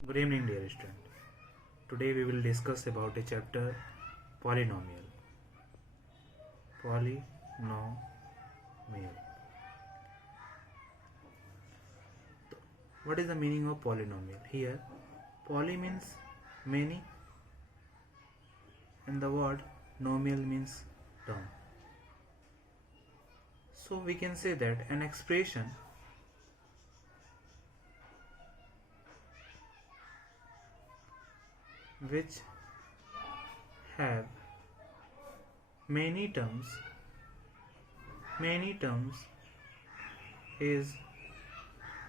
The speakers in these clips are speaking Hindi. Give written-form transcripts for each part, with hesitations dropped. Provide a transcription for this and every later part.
Good evening, dear student. Today we will discuss about a chapter polynomial. Polynomial. What is the meaning of polynomial? Here, poly means many, and the word nomial means term. So we can say that an expression which have many terms is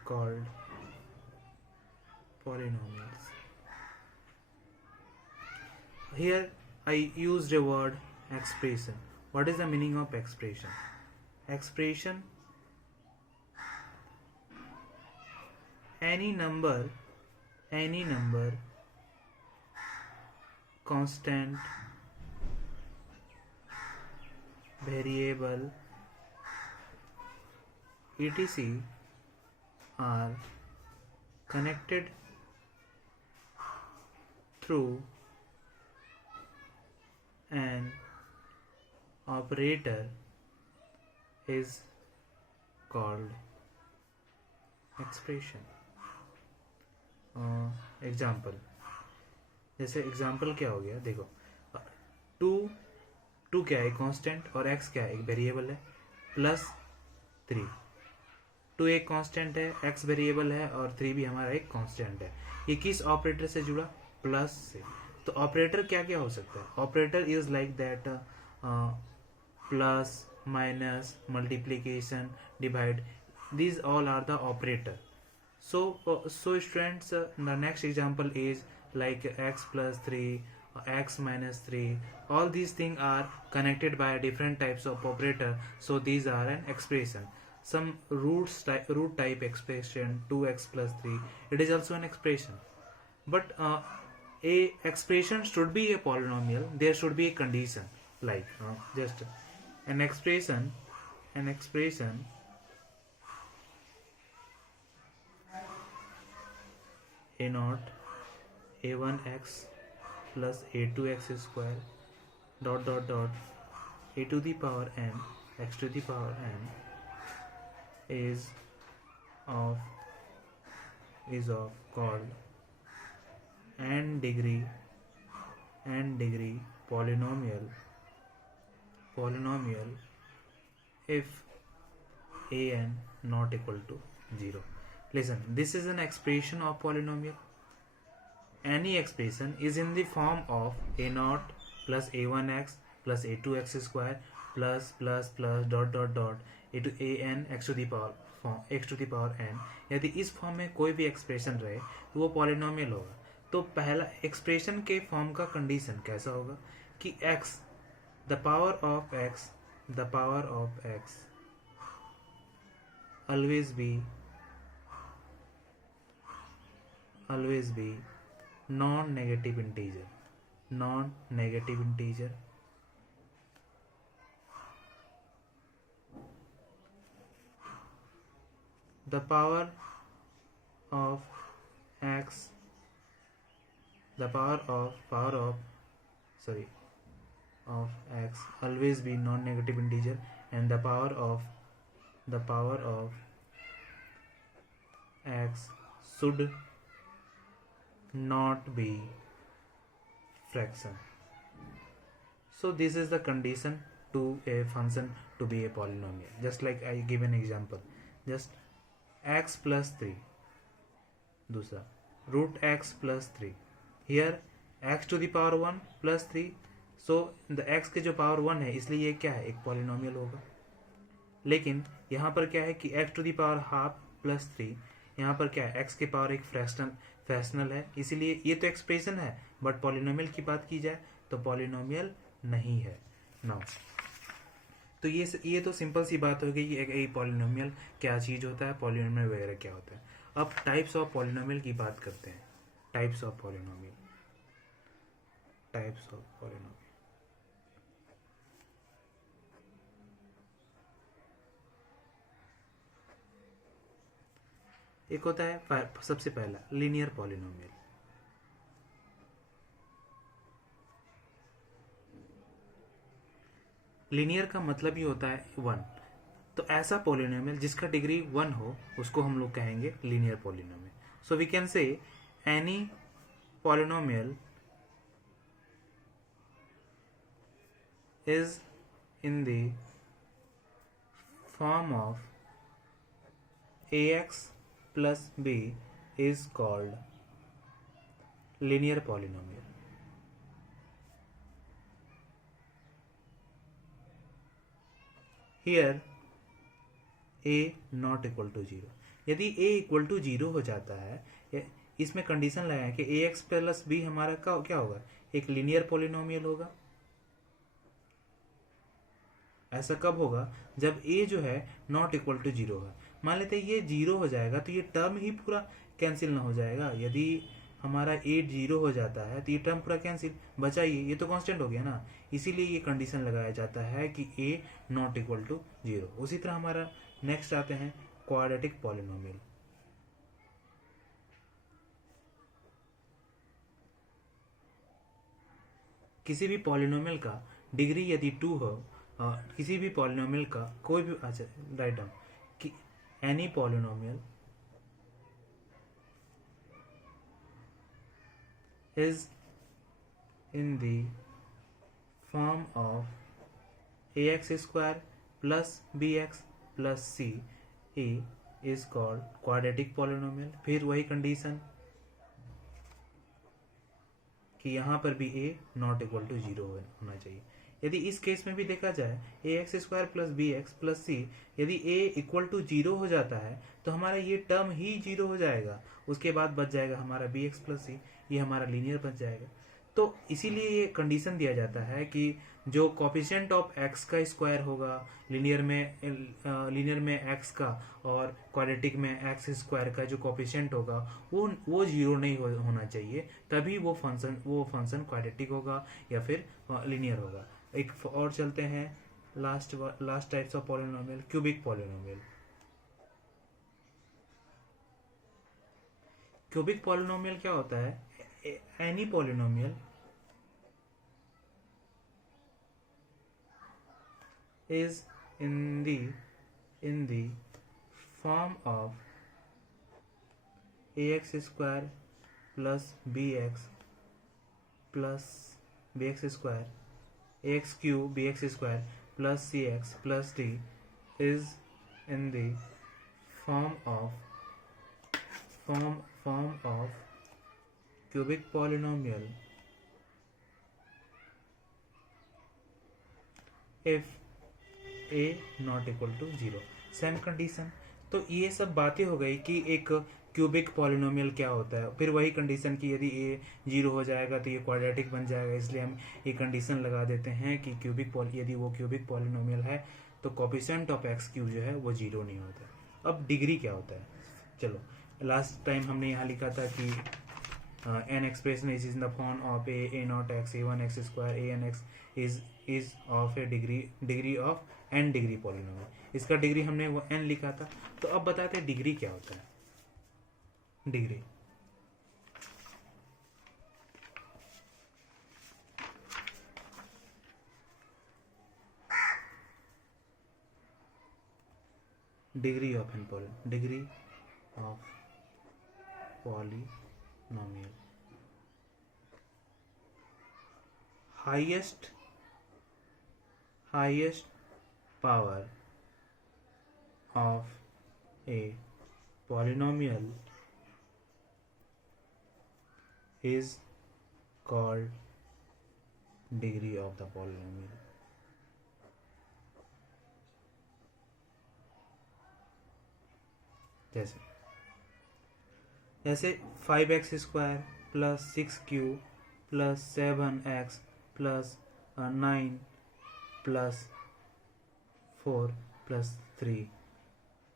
called polynomials. Here I used a word expression. What is the meaning of expression? Expression, any number, constant, variable, etc. are connected through an operator is called expression. Example, जैसे एग्जाम्पल क्या हो गया, देखो टू क्या है, कांस्टेंट, और एक्स क्या है, एक वेरिएबल है, प्लस 3. टू एक कांस्टेंट है, एक्स वेरिएबल है, और 3 भी हमारा एक कांस्टेंट है. ये किस ऑपरेटर से जुड़ा? प्लस से. तो ऑपरेटर क्या क्या हो सकता है? Operator is like that plus, minus, multiplication, divide. These all are the operator. So students, the next example is like x plus 3, x minus 3. All these things are connected by different types of operator. So these are an expression. Some root type expression 2x plus 3. It is also an expression. But a expression should be a polynomial. There should be a condition, like just an expression a naught a1x plus a2x square dot dot dot a to the power n x to the power n is of called n degree polynomial if an not equal to 0. Listen, this is an expression of polynomial. Any expression is in the form of a naught plus a1x plus a2x square plus dot dot dot a to an x to the power n. यदि इस फॉर्म में कोई भी एक्सप्रेशन रहे तो वो पॉलिनोमियल होगा. तो पहला एक्सप्रेशन के फॉर्म का कंडीशन कैसा होगा कि x, the power of x always be non-negative integer. The power of x always be non-negative integer, and the power of x should not be fraction. So this is the condition to a function to be a polynomial. Just like I give an example, just x plus 3, दूसरा root x plus 3. Here x to the power 1 plus 3. So the x के जो पावर 1 है, इसलिए ये क्या है, एक पॉलिनोमियल होगा. लेकिन यहाँ पर क्या है कि x to the power half plus 3, यहाँ पर क्या है, x के पावर एक फ्रैक्शनल है, इसीलिए ये तो एक्सप्रेशन है. बट पॉलिनोमियल की बात की जाए तो पॉलिनोमियल नहीं है. नाउ तो ये तो सिंपल सी बात हो गई कि पॉलिनोमियल क्या चीज होता है, पॉलिनोमियल वगैरह क्या होता है. अब टाइप्स ऑफ पॉलिनोमियल की बात करते हैं. Types of polynomial. एक होता है सबसे पहला लीनियर पॉलिनोमियल. लीनियर का मतलब ही होता है वन। तो ऐसा पॉलिनोमियल जिसका डिग्री वन हो उसको हम लोग कहेंगे linear polynomial. So we can say any polynomial is in the form of ax plus b is called linear polynomial. Here a not equal to 0. यदि a इक्वल टू 0 हो जाता है, इसमें कंडीशन लगाएं कि ax प्लस b हमारा क्या होगा, एक लीनियर पॉलिनोमियल होगा। ऐसा कब होगा, जब a जो है नॉट इक्वल टू 0 है। मान लेते हैं ये 0 हो जाएगा तो ये टर्म ही पूरा कैंसिल ना हो जाएगा। यदि हमारा a 0 हो जाता है तो ये टर्म पूरा कैंसिल, बचा ये तो कांस्टेंट हो गया ना। इसीलिए ये कंडीशन लगाया जाता है कि a नॉट इक्वल टू 0। उसी तरह हमारा नेक्स्ट आते हैं क्वाड्रेटिक पॉलिनोमियल। किसी भी पॉलिनोमियल का डिग्री यदि 2 हो, किसी भी पॉलिनोमियल का कोई भी, अच्छा राइट डाउन कि any polynomial is in the form of ax square plus bx plus c is called quadratic polynomial. फिर वही कंडीशन कि यहाँ पर भी a नॉट इक्वल टू 0 होना चाहिए। यदि इस केस में भी देखा जाए ax square plus bx plus c, यदि a इक्वल टू 0 हो जाता है तो हमारा ये टर्म ही 0 हो जाएगा। उसके बाद बच जाएगा हमारा bx प्लस c, ये हमारा लीनियर बच जाएगा। तो इसीलिए ये कंडीशन दिया जाता है कि जो कोफिशिएंट ऑफ x का स्क्वायर होगा लीनियर में x का, और क्वाड्रेटिक में x स्क्वायर का जो कोफिशिएंट होगा वो 0 नहीं होना चाहिए, तभी वो फंक्शन क्वाड्रेटिक होगा या फिर लीनियर होगा। एक और चलते हैं last types of polynomial, cubic polynomial. Cubic polynomial क्या होता है, any polynomial is in the form of ax square plus bx square, ax cube bx square plus cx plus d is in the form of cubic polynomial if a not equal to 0। Same condition. तो ये सब बातें हो गई कि एक क्यूबिक पॉलिनोमियल क्या होता है। फिर वही कंडीशन कि यदि a 0 हो जाएगा तो ये क्वाड्रेटिक बन जाएगा, इसलिए हम ये कंडीशन लगा देते हैं कि यदि वो क्यूबिक पॉलिनोमियल है तो कोफिशिएंट ऑफ x क्यूब जो है वो 0 नहीं होता। अब डिग्री क्या होता है, चलो लास्ट टाइम हमने यहाँ लिखा था कि an expression is in the form of a naught x a1 x square a n x is of a degree of n degree polynomial. इसका डिग्री हमने वो n लिखा था। तो अब बताते हैं डिग्री क्या होता है। Degree of polynomial, highest power of a polynomial is called degree of the polynomial। जैसे 5x square plus 6q plus 7x plus 9 plus 4 plus 3,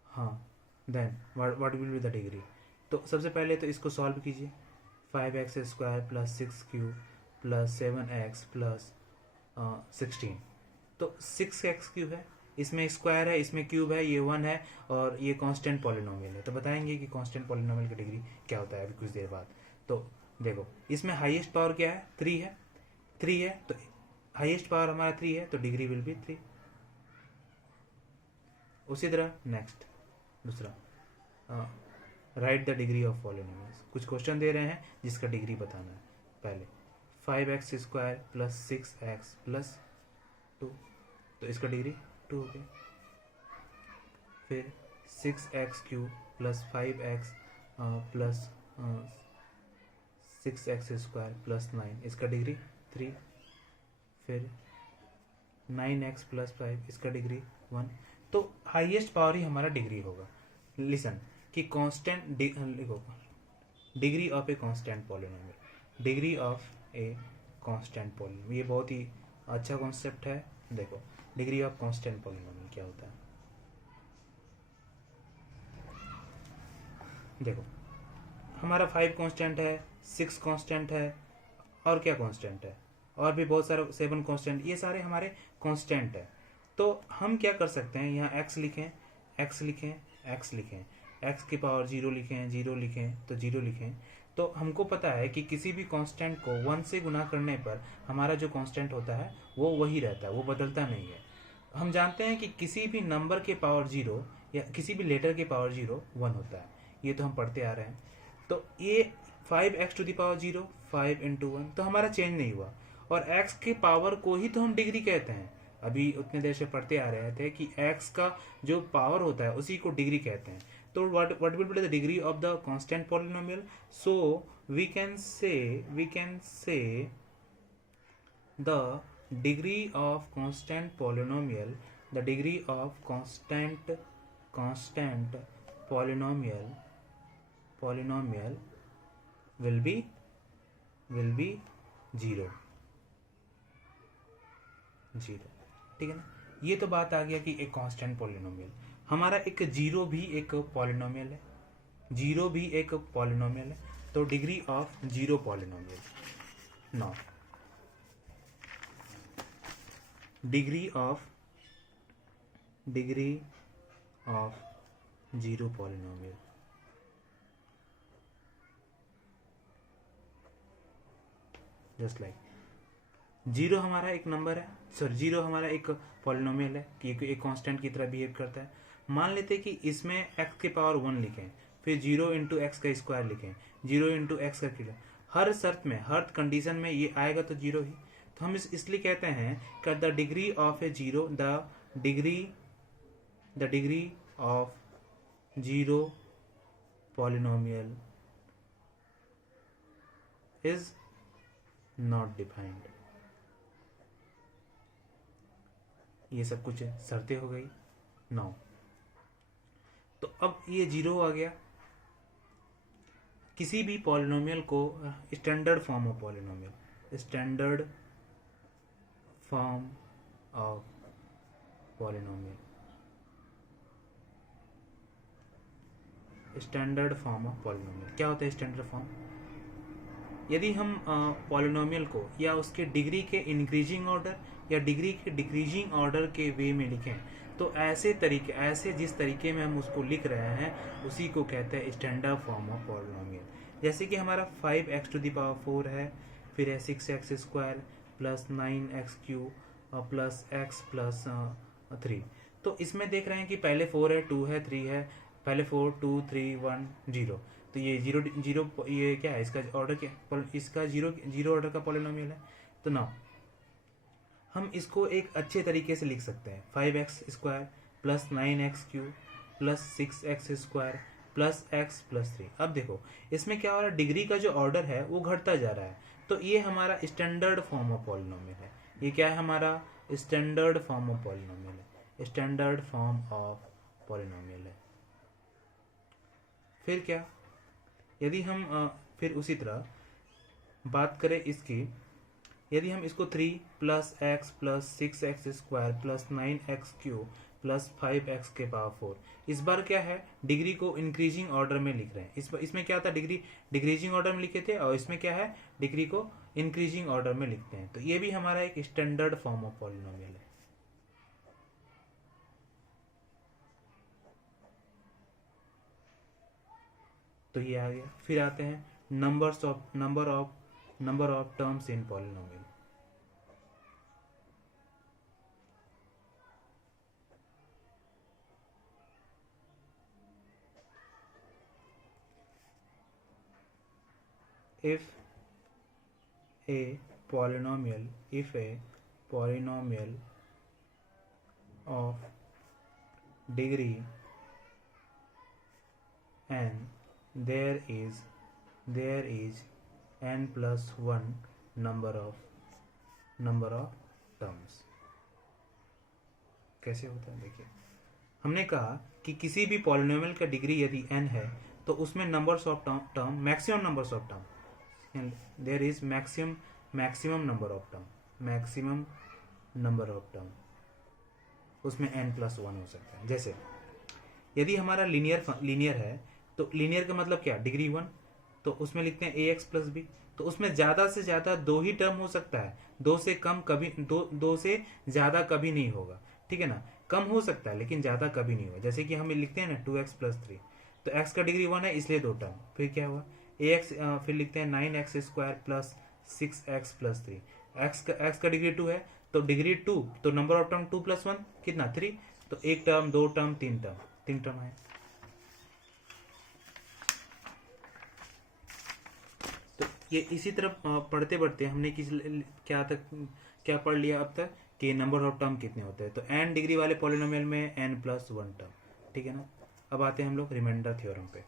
हाँ then what will be the degree. तो सबसे पहले तो इसको सॉल्व कीजिए। 5x square plus 6q plus 7x plus 16, तो 6x क्यूब है, इसमें स्क्वायर है, इसमें क्यूब है, ये 1 है और ये कांस्टेंट पॉलिनोमियल है। तो बताएंगे कि कांस्टेंट पॉलिनोमियल की डिग्री क्या होता है अभी कुछ देर बाद। तो देखो इसमें हाईएस्ट पावर क्या है, 3 है, 3 है तो हाईएस्ट पावर हमारा 3 है तो डिग्री विल बी 3। उसी तरह नेक्स्ट दूसरा, right the degree of polynomials. कुछ क्वेश्चन दे रहे हैं जिसका डिग्री बताना है। पहले 5x² प्लस 6x प्लस 2, तो इसका डिग्री 2 हो गया। फिर 6x³ plus 5x plus 6x² plus 9, इसका डिग्री 3। फिर 9x प्लस 5, इसका डिग्री 1। तो हाईएस्ट पावर ही हमारा डिग्री होगा। लिसन कि कांस्टेंट लिखो, degree of a constant polynomial, degree of a constant polynomial, ये बहुत ही अच्छा कॉन्सेप्ट है। देखो डिग्री ऑफ कांस्टेंट पॉलिनोमियल क्या होता है। देखो हमारा 5 कांस्टेंट है, 6 कांस्टेंट है, और क्या कांस्टेंट है, और भी बहुत सारे 7 कांस्टेंट, ये सारे हमारे कांस्टेंट है। तो हम क्या कर सकते हैं, यहाँ x लिखें, x लिखें, x लिखें, x की पावर 0 लिखें, 0 लिखें तो 0 लिखें। तो हमको पता है कि किसी भी कांस्टेंट को 1 से गुना करने पर हमारा जो कांस्टेंट होता है वो वही रहता है, वो बदलता नहीं है। हम जानते हैं कि किसी भी नंबर के पावर 0 या किसी भी लेटर के पावर 0 1 होता है, ये तो हम पढ़ते आ रहे हैं। तो ये 5x⁻0 5 × 1 तो हमारा चेंज नहीं हुआ, और x के पावर को ही तो हम डिग्री कहते हैं। अभी उतने देर से पढ़ते आ रहे थे कि x का जो पावर होता है उसी को डिग्री कहते हैं। तो what will be the degree of the constant polynomial? So we can say the degree of constant polynomial, the degree of constant polynomial will be 0। ठीक है ना। ये तो बात आ गया कि एक कांस्टेंट पॉलिनोमियल, हमारा एक जीरो भी एक पॉलिनोमियल है, जीरो भी एक पॉलिनोमियल है। तो degree of zero polynomial, now degree of zero polynomial, just like zero हमारा एक नंबर है, सॉरी जीरो हमारा एक पॉलिनोमियल है कि एक कांस्टेंट की तरह बिहेव करता है। मान लेते हैं कि इसमें x के पावर 1 लिखें, फिर 0 × x का स्क्वायर लिखें, 0 × x का किलो, हर शर्त में, हर कंडीशन में ये आएगा तो जीरो ही। तो हम इसलिए कहते हैं कि the degree of A zero, the degree of zero polynomial is not defined. ये सब कुछ शर्तें हो गई 9। तो अब ये जीरो आ गया। किसी भी पॉलिनोमियल को standard form of polynomial, standard form of polynomial, standard form of polynomial क्या होता है स्टैंडर्ड फॉर्म? यदि हम पॉलिनोमियल को या उसके डिग्री के इंक्रीजिंग ऑर्डर या डिग्री के डिक्रीजिंग ऑर्डर के वे में लिखें तो ऐसे जिस तरीके में हम उसको लिख रहे हैं उसी को कहते हैं स्टैंडर्ड फॉर्म ऑफ पॉलिनोमियल। जैसे कि हमारा 5x⁴ है, फिर है 6x² plus 9x³ plus x plus 3। तो इसमें देख रहे हैं कि पहले 4 है, 2 है, 3 है, पहले 4 2 3 1 0। तो ये जीरो ये क्या है, इसका ऑर्डर क्या, इसका जीरो ऑर्डर का पॉलिनोमियल है। तो नाउ हम इसको एक अच्छे तरीके से लिख सकते हैं 5x² plus 9x³ plus 6x² plus x plus 3। अब देखो इसमें क्या हो रहा है, डिग्री का जो ऑर्डर है वो घटता जा रहा है। तो ये हमारा स्टैंडर्ड फॉर्म ऑफ पॉलिनोमियल है। ये क्या है, हमारा स्टैंडर्ड फॉर्म ऑफ पॉलिनोमियल है, स्टैंडर्ड फॉर्म ऑफ पॉलिनोमियल है। फिर क्या, यदि हम फिर उसी तरह बात करें इसकी, यदि हम इसको 3 plus x plus 6x² plus 9x³ plus 5x के पावर 4, इस बार क्या है, डिग्री को इंक्रीजिंग ऑर्डर में लिख रहे हैं। इसमें क्या था, डिग्री डिक्रीजिंग ऑर्डर में लिखे थे, और इसमें क्या है, डिग्री को इंक्रीजिंग ऑर्डर में लिखते हैं। तो ये भी हमारा एक स्टैंडर्ड फॉर्म ऑफ पॉलिनोमियल है। तो ये आ गया। फिर आते हैं number of terms in polynomial. if a polynomial of degree n, there is n plus 1 number of terms. कैसे होता है देखिए, हमने कहा कि किसी भी पॉलिनोमियल का डिग्री यदि n है तो उसमें numbers of term maximum numbers of term, there is maximum number of term उसमें n प्लस 1 हो सकता है। जैसे यदि हमारा लीनियर है तो लीनियर का मतलब क्या, डिग्री 1, तो उसमें लिखते हैं ax प्लस बी, तो उसमें ज्यादा से ज्यादा 2 ही टर्म हो सकता है, 2 से कम कभी, 2 से ज्यादा कभी नहीं होगा, ठीक है ना। कम हो सकता है लेकिन ज्यादा कभी नहीं होगा। जैसे कि हम लिखते हैं ना 2x प्लस 3, तो x का डिग्री 1 है इसलिए 2 टर्म, फिर क्या हुआ ax, फिर लिखते हैं 9x square plus 6x plus 3, x का डिग्री 2 है तो डिग्री 2, तो नंबर ऑफ टर्म 2 प्लस 1 कितना 3, तो 1 टर्म 2 टर्म 3 टर्म है। तो ये इसी तरह पढ़ते पढ़ते हमने क्या पढ़ लिया अब तक कि नंबर ऑफ टर्म कितने होते हैं। तो n डिग्री वाले पॉलिनोमियल में n प्लस 1 टर्म, ठीक है ना। अब आते हैं हम लोग रिमाइंडर थ्योरम पे।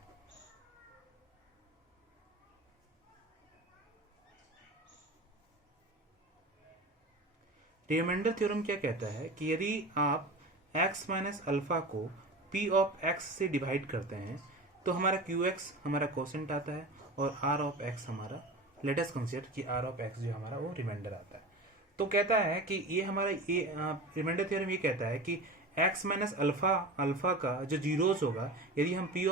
रिमाइंडर थ्योरम क्या कहता है कि यदि आप x माइनस अल्फा को p ऑफ x से डिवाइड करते हैं तो हमारा qx हमारा कोसेंट आता है और r ऑफ x हमारा, लेट अस कंसीडर कि r ऑफ x जो हमारा वो रिमाइंडर आता है। तो कहता है कि ये हमारा ये रिमाइंडर थ्योरम ये कहता है कि x माइनस अल्फा का जो जीरोस होगा यदि हम p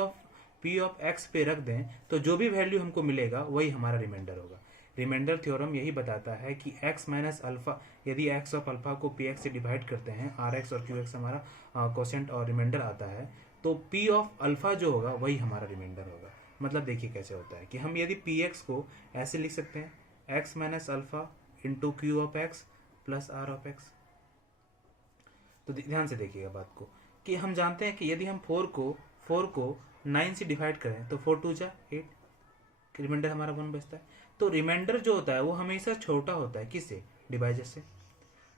ऑफ x पे रख दें तो जो भी वैल्यू हमको मिलेगा वही हमारा रिमाइंडर होगा। रिमाइंडर थ्योरम यही बताता है कि x माइनस अल्फा, यदि x ऑफ अल्फा को px से डिवाइड करते हैं, rx और qx हमारा कोसेंट और रिमाइंडर आता है, तो p ऑफ अल्फा जो होगा वही हमारा रिमाइंडर होगा। मतलब देखिए कैसे होता है कि हम यदि px को ऐसे लिख सकते हैं x minus alpha into Q of x plus r of x। तो ध्यान से देखिएगा बात को कि हम जानते हैं कि यदि हम 4 को 9 से डिवाइड करें तो 4 2 जा 8, रिमाइंडर हमारा 1 बचता है। तो रिमाइंडर जो होता है वो हमेशा छोटा होता है किससे, डिवाइजर से।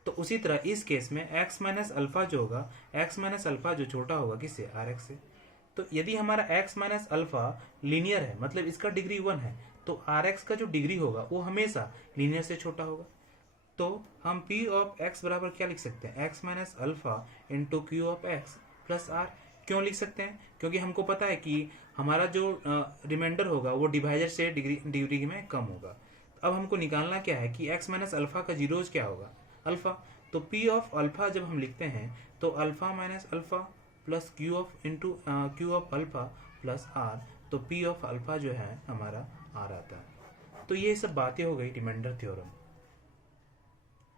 तो उसी तरह इस केस में x माइनस अल्फा जो होगा, x माइनस अल्फा जो छोटा होगा किससे, rx से। तो यदि हमारा x माइनस अल्फा लीनियर है, मतलब इसका डिग्री 1 है, तो rx का जो डिग्री होगा वो हमेशा लीनियर से छोटा होगा। तो हम p ऑफ x बराबर क्या लिख सकते हैं, x minus alpha into Q of x plus r। क्यों लिख सकते हैं, क्योंकि हमको पता है कि हमारा जो रिमाइंडर होगा वो डिवाइजर से डिग्री में कम होगा। अब हमको निकालना क्या है कि x माइनस अल्फा का जीरोज क्या होगा, अल्फा। तो p ऑफ अल्फा जब हम लिखते हैं तो alpha minus alpha plus Q of alpha plus r, तो p ऑफ अल्फा जो है हमारा r आता है। तो ये सब बातें हो गई रिमाइंडर थ्योरम।